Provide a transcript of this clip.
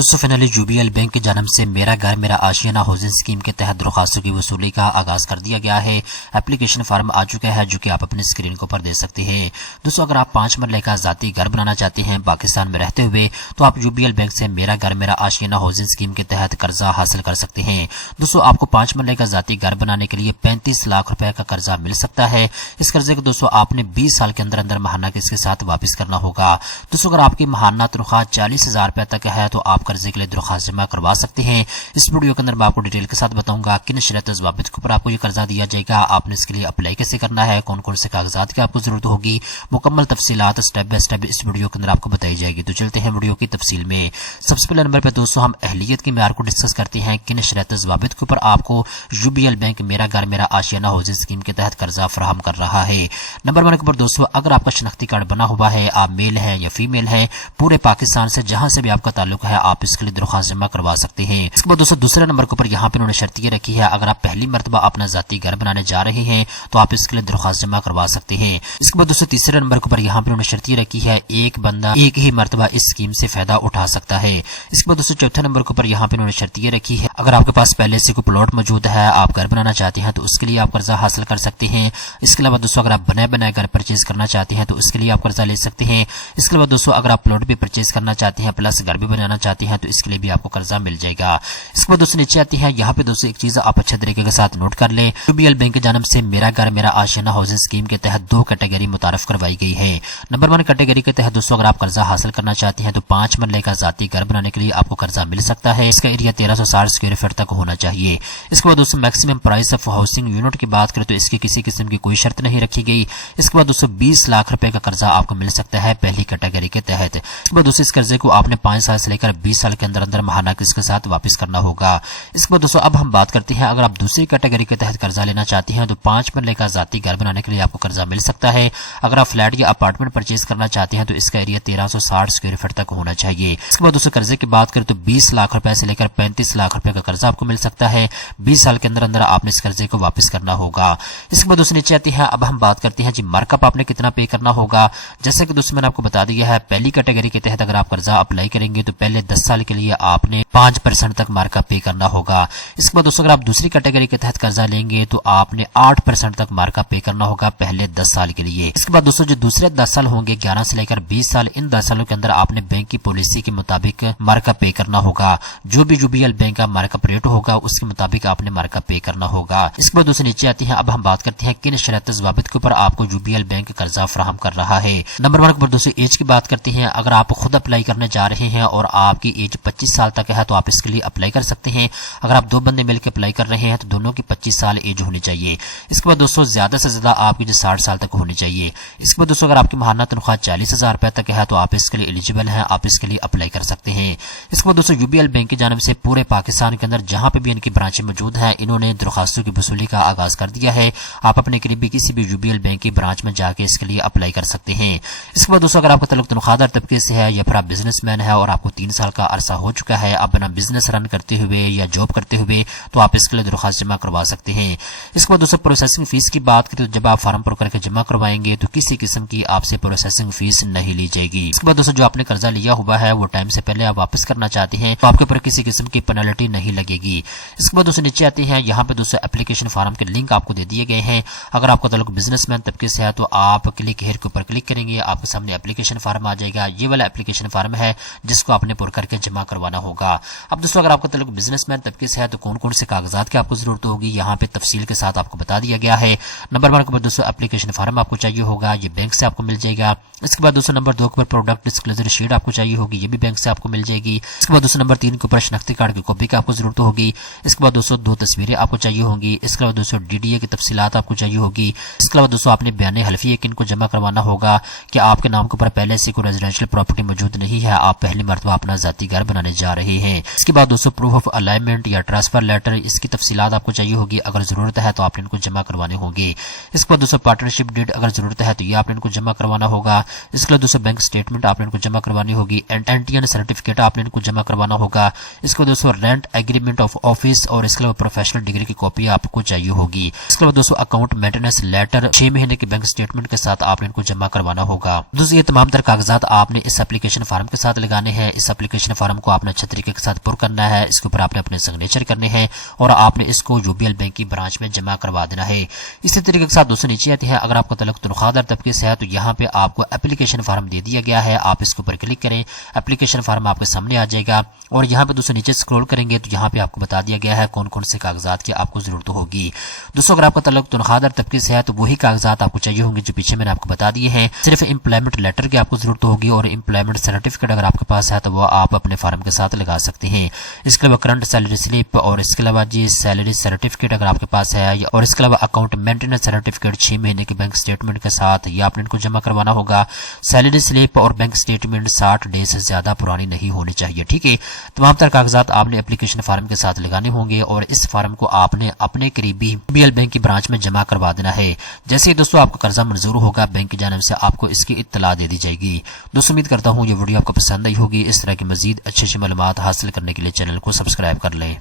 दोस्तों finally UBL bank की जानब से मेरा घर मेरा आशियाना हाउसिंग स्कीम के तहत दरखास्तों की वसूली का आगाज कर दिया गया है। एप्लीकेशन फॉर्म आ चुका है जो कि आप अपनी स्क्रीन के ऊपर दे सकते हैं। दोस्तों अगर आप 5 मरले का जाती घर बनाना चाहते हैं पाकिस्तान में रहते हुए तो आप यूबीएल बैंक से मेरा घर मेरा आशियाना हाउसिंग स्कीम के तहत कर्जा हासिल कर सकते हैं। दोस्तों आपको 5 मरले का जाती घर बनाने के लिए 35 लाख रुपए का कर्जा मिल सकता है। इस कर्जे को दोस्तों आपने 20 साल के अंदर अंदर महाना किस्त के साथ वापिस करना होगा। दोस्तों अगर आपकी महाना तनख्वाह 40,000 रुपए तक है तो आप कर्जे के लिए दरखास्त जमा करवा सकते हैं। इस वीडियो के अंदर मैं आपको डिटेल के साथ बताऊंगा किन शर्त ज़वाबित के ऊपर आपको ये कर्जा दिया जाएगा, आपने इसके लिए अप्लाई कैसे करना है, कौन कौन से कागजात की आपको जरूरत होगी, मुकम्मल तफसीलात स्टेप बाय स्टेप इस वीडियो के अंदर आपको बताई जाएगी। तो चलते हैं वीडियो की तफसील में। सबसे पहले नंबर पर दोस्तों हम अहलियत के म्यार को डिस्कस करते हैं, किन शर्त ज़वाबित के ऊपर आपको यूबीएल बैंक मेरा घर मेरा आशियाना हाउसिंग स्कीम के तहत कर्जा फराहम कर रहा है। नंबर 1 के ऊपर दोस्तों अगर आपका शनाख्ती कार्ड बना हुआ है, आप मेल है या फीमेल है, पूरे पाकिस्तान से जहां से भी आपका ताल्लुक है आप इसके लिए दरखास्त जमा करवा सकते हैं। इसके बाद दोस्तों दूसरे नंबर के ऊपर यहाँ पे उन्होंने शर्त ये रखी है, अगर आप पहली मरतबा अपना जाती घर बनाने जा रहे हैं तो आप इसके लिए दरखास्त जमा करवा सकते हैं। इसके बाद दोस्तों तीसरे नंबर के ऊपर यहाँ पे उन्होंने शर्त ये रखी है, एक बंदा एक ही मरतबा इस स्कीम से फायदा उठा सकता है। इसके बाद दोस्तों चौथे नंबर के ऊपर यहाँ पे उन्होंने शर्त ये रखी है, अगर आपके पास पहले से कोई प्लॉट मौजूद है, आप घर बनाना चाहते हैं तो उसके लिए आप कर्जा हासिल कर सकते हैं। इसके अलावा दोस्तों अगर आप बनाए बनाए घर परचेज करना चाहते हैं तो उसके लिए आप कर्जा ले सकते हैं। इसके अलावा दोस्तों अगर आप प्लॉट भी परचेज करना चाहते हैं प्लस घर भी बनाना चाहते हैं तो इसके लिए भी आपको कर्जा मिल जाएगा। इसके बाद दोस्तों नीचे आती है, यहाँ पे दोस्तों एक चीज आप अच्छे तरीके के साथ नोट कर लें, यूबीएल बैंक की जानब से मेरा घर मेरा आशियाना हाउसिंग स्कीम के तहत 2 कैटेगरी मुतारफ करवाई गई है। नंबर 1 कैटेगरी के तहत दोस्तों अगर आप कर्जा हासिल करना चाहते हैं तो 5 मरले का जाती घर बनाने के लिए आपको कर्जा मिल सकता है। इसका एरिया 1360 स्क्वायर फीट तक होना चाहिए। इसके बाद दोस्तों maximum price of housing unit की बात करें तो इसकी किसी किस्म की कोई शर्त नहीं रखी गई। इसके बाद दोस्तों 20 लाख रुपए का कर्जा आपको मिल सकता है पहली कैटेगरी के तहत। इसके बाद दोस्तों इस कर्जे को आपने 5 साल से लेकर 20 साल के अंदर अंदर महाना किस्त के साथ वापिस करना होगा। इसके बाद दोस्तों अब हम बात करते हैं, अगर आप दूसरी कैटेगरी के तहत कर्जा लेना चाहते हैं तो 5 मरले का जाती घर बनाने के लिए आपको कर्जा मिल सकता है। अगर आप फ्लैट या अपार्टमेंट परचेज करना चाहते हैं तो इसका एरिया 1360 स्क्वायर फीट तक होना चाहिए। इसके बाद दोस्तों कर्जे की बात करें तो 20 लाख रुपए से लेकर 35 लाख रुपए का कर्जा आपको मिल सकता है। 20 साल के अंदर अंदर आपने इस कर्जे को वापस करना होगा। इसके बाद दोस्तों नीचे आती है, अब हम बात करते हैं जी मार्कअप आपने कितना पे करना होगा। जैसे कि दोस्तों मैंने आपको बता दिया है, पहली कैटेगरी के तहत अगर आप कर्जा अप्लाई करेंगे तो पहले 10 साल के लिए आपने 5% तक मार्कअप पे करना होगा। इसके बाद दोस्तों अगर आप दूसरी कैटेगरी के तहत कर्जा लेंगे तो आपने 8% तक मार्कअप पे करना होगा पहले 10 साल के लिए। इसके बाद दोस्तों जो दूसरे 10 साल होंगे 11 से लेकर 20 साल, इन 10 सालों के अंदर आपने बैंक की पॉलिसी के मुताबिक मार्कअप पे करना होगा। जो भी यूबीएल बैंक का मार्कअप रेट होगा उसके मुताबिक आपने मार्कअप पे करना होगा। इसके बाद दोस्तों नीचे आती है, अब हम बात करते हैं किन शर्त ज़वाबित के ऊपर आपको यूबीएल बैंक कर्जा फराहम कर रहा है। नंबर 1 पर दोस्तों एज की बात करते हैं, अगर आप खुद अप्लाई करने जा रहे हैं और आपकी एज 25 साल तक है तो आप इसके लिए अप्लाई कर सकते हैं। अगर आप 2 बंदे मिलकर अप्लाई कर रहे हैं तो दोनों की 25 साल एज होनी चाहिए। इसके बाद दोस्तों ज्यादा से ज्यादा आपकी जो 60 साल तक होनी चाहिए। इसके बाद दोस्तों अगर आपकी महाना तनख्वाह 40,000 रुपए तक है तो आप इसके लिए एलिजिबल हैं, आप इसके लिए अप्लाई कर सकते हैं। इसके बाद दोस्तों यूबीएल बैंक की जानब से पूरे पाकिस्तान के अंदर जहां पे भी इनकी ब्रांचें मौजूद हैं इन्होंने दरखास्तों की वसूली का आगाज कर दिया है। आप अपने करीबी किसी भी यूबीएल बैंक की ब्रांच में जाके इसके लिए अप्लाई कर सकते हैं। इसके बाद दोस्तों अगर आपका ताल्लुक तनख्वाहदार तबके से है या फिर आप बिजनेसमैन है और आपको 3 साल का अरसा हो चुका है आप अपना बिजनेस रन करते हुए या जॉब करते हुए तो आप इसके लिए दरखास्त जमा करवा सकते हैं। इसके बाद दोस्तों प्रोसेसिंग फीस की बात करें तो जब आप फार्म पर करके जमा करवाएंगे तो किसी किस्म की आपसे प्रोसेसिंग फीस नहीं ली जाएगी। इसके बाद दोस्तों जो आपने कर्जा लिया हुआ है वो टाइम से पहले आप वापस करना चाहते हैं तो आपके ऊपर किसी किस्म की पेनल्टी नहीं लगेगी। इसके बाद दोस्तों नीचे आते हैं, यहाँ पे दोस्तों एप्लीकेशन फॉर्म के लिंक आपको दे दिए गए हैं। अगर आपका ताल्लुक बिजनेसमैन तबके से है तो आप क्लिक हेयर के ऊपर क्लिक करेंगे, आपके सामने एप्लीकेशन फॉर्म आ जाएगा। ये वाला एप्लीकेशन फॉर्म है जिसको आपने पुर करके जमा करवाना होगा। अब दोस्तों अगर आपका ताल्लुक बिजनेसमैन तबके से है तो कौन कौन से कागजात की आपको जरूरत होगी यहाँ पे तफसील के साथ आपको बता दिया गया है। नंबर 1 के बाद दोस्तों एप्लीकेशन फॉर्म आपको चाहिए होगा, ये बैंक से आपको मिल जाएगा। इसके बाद दोस्तों नंबर 2 के ऊपर प्रोडक्ट डिस्क्लोजर शीट आपको चाहिए होगी, ये भी बैंक से आपको मिल जाएगी। इसके बाद दोस्तों नंबर 3 के ऊपर शनाख्ती कार्ड की कॉपी की आपको जरूरत होगी। इसके बाद दोस्तों 2 तस्वीरें आपको चाहिए होंगी। इसके बाद दोस्तों डीडीए की तफसीलात आपको चाहिए होगी। इसके अलावा दोस्तों आपने बयान हल्फी यकीन को जमा करवाना होगा कि आपके नाम के ऊपर पहले से कोई रेजिडेंशियल प्रॉपर्टी मौजूद नहीं है, आप पहली मरतबा अपना जाती घर बनाने जा रहे हैं। इसके बाद दोस्तों प्रूफ ऑफ अलाइनमेंट या ट्रांसफर लेटर, इसकी तफसीलात आपको चाहिए होगी। अगर जरूरत है तो आपने इनको जमा करवाने होंगे। इसके बाद दोस्तों पार्टनरशिप डीड अगर जरूरत है तो ये आपने इनको जमा करवाना होगा। इसके बाद दोस्तों बैंक स्टेटमेंट आपने इनको जमा करवानी होगी। एनटीएन सर्टिफिकेट आपने इनको जमा करवाना होगा। इसके बाद दोस्तों रेंट एग्रीमेंट ऑफ ऑफिस और इसके अलावा प्रोफेशनल डिग्री की कॉपी आपको चाहिए होगी। इसके बाद दोस्तों अकाउंट मेंटेनेंस लेटर 6 महीने के बैंक स्टेटमेंट के साथ आपने इनको जमा करवाना होगा। दोस्तों ये तमाम तर कागजात आपने इस एप्लीकेशन फॉर्म के साथ लगाने हैं। इस एप्लीकेशन एप्लीकेशन फॉर्म को आपने अच्छे तरीके के साथ पुर करना है। इसके ऊपर आपने अपने सिग्नेचर करने हैं और आपने इसको यूबीएल बैंक की ब्रांच में जमा करवा देना है। इसी तरीके के साथ दोस्तों नीचे आती है, अगर आपका तल्लुक तनख्वाहदार तबके से है तो यहाँ पे आपको एप्लीकेशन फॉर्म दे दिया गया है। आप इसके ऊपर क्लिक करें, एप्लीकेशन फॉर्म आपके सामने आ जाएगा और यहाँ पे दोस्तों नीचे स्क्रॉल करेंगे तो यहाँ पे आपको बता दिया गया है कौन कौन से कागजात की आपको जरूरत होगी। दोस्तों अगर आपका तल्लुक तनख्वाहदार तबके से है तो वही कागजात आपको चाहिए होंगे जो पीछे मैंने आपको बता दिए हैं। सिर्फ एम्प्लॉयमेंट लेटर की आपको जरूरत होगी और एम्प्लॉयमेंट सर्टिफिकेट अगर आपके पास है तो वो आप अपने फॉर्म के साथ लगा सकते हैं। इसके अलावा करंट सैलरी स्लिप और इसके अलावा जी सैलरी सर्टिफिकेट अगर आपके पास है और इसके अलावा अकाउंट मेंटेनेंस सर्टिफिकेट 6 महीने के बैंक स्टेटमेंट के साथ ये आपने इनको जमा करवाना होगा। सैलरी स्लिप और बैंक स्टेटमेंट 60 डे से ज्यादा पुरानी नहीं होनी चाहिए। ठीक है, तमाम तरह कागजात आपने एप्लीकेशन फॉर्म के साथ लगाने होंगे और इस फॉर्म को आपने अपने करीबी यूबीएल बैंक की ब्रांच में जमा करवा देना है। जैसे ही दोस्तों आपका कर्जा मंजूर होगा बैंक की जानिब से आपको इसकी इत्तला दे दी जाएगी। दोस्तों उम्मीद करता हूँ ये वीडियो आपको पसंद आई होगी। इस तरह की मजीद अच्छी मालूमात हासिल करने के लिए चैनल को सब्सक्राइब कर लें।